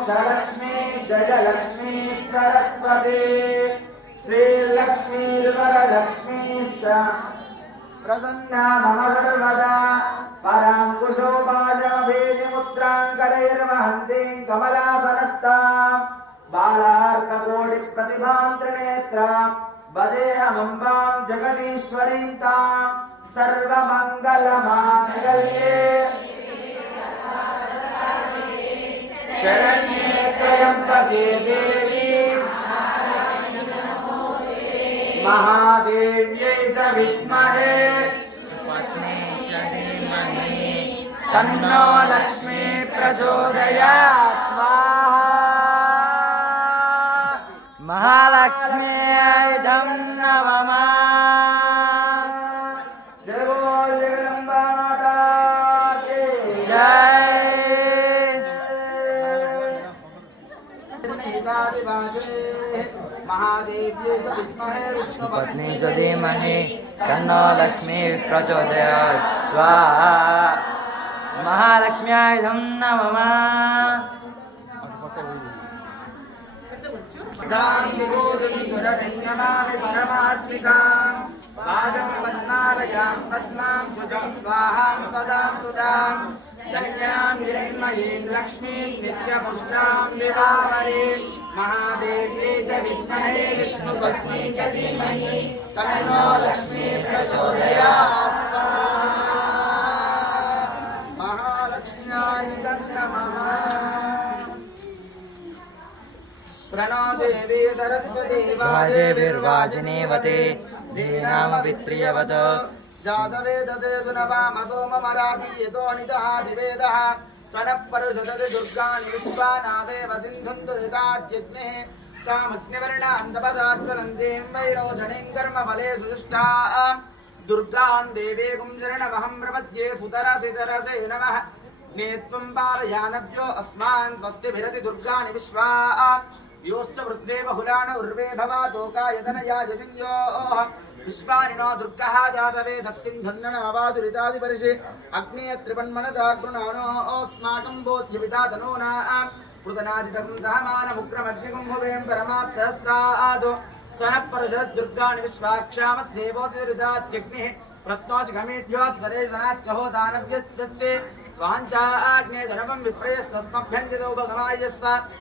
मोक्षलक्ष्मी जयलक्ष्मी सरस्वती श्रीलक्ष्मीर्वरलक्ष्मीश्च प्रसन्ना मम सर्वदा पराङ्कुशोपाशमभेदिमुद्राङ्करैर्वहन्तीं कमलासनस्ताम् बालार्ककोटिप्रतिभां त्रिनेत्रां वदेऽहमम्बां जगदीश्वरीं तां सर्वमङ्गलमाङ्गल्ये शरण्ये त्र्यम्बके देवी महादेव्यै च विद्महे तन्नो लक्ष्मी प्रचोदयात् स्वाहा। महालक्ष्म्यै नमः। जय बोल जगदम्बा माता की जय। महादेव्यै च विद्महे विष्णुपत्नी च धीमहि तन्नो लक्ष्मी प्रचोदयात् स्वाहा। महालक्ष्म्यै नमः। नमामि परमात्मिकां वाजं पद्मालयां पद्मां सुजं स्वाहां सदां सुदां जन्यां हिरण्मयीं लक्ष्मीं नित्यपुष्टां विभावरीं महादेव्यै च विद्महे विष्णुपत्नी च धीमहि तन्नो लक्ष्मी प्रचोदयात् महालक्ष्म्यै नमः। प्रणो देवी सरस्वती वाजेभिर्वाजिनीवते धीनामभित्रियवत् जातवेदसे सुनवामसो ममराधीयतो निदहाधिवेदः स्वनः परुषदति दुर्गाणि विश्वानादेव सिन्धुन्दुरिताद्यग्निः कामग्निवर्णान्तपदात्वलन्तीं वैरोचनीं कर्मफले सुष्टां दुर्गां देवीं शरणमहं प्रपद्ये सुतरसि तरसे नमः नेत्वं पालयानभ्यो अस्मान् स्वस्तिभिरति दुर्गाणि विश्वा योश्च वृद्धे बहुलान उर्वे भवातोकायतनया यशंयोः विश्वानिनो दुर्गः जातवेदस्सिन्धन्ननावादुरितादिवर्षे अग्नेयत्रिपन्मनसा गृणानो अस्माकं बोध्यपिता तनूनां पृतनादितं दहमानमुग्रमग्निकुम्भवें परमात्सहस्तादो स्वनः परुषद् दुर्गाणि विश्वाक्षामद्देवोतिरितात्यग्निः प्रत्नोचगमेढ्योद्वरे धनाच्चहो दानव्यत्सत्से स्वाञ्चा आग्ने धनवं विप्रयस्तस्मभ्यञ्जतो भगवायस्व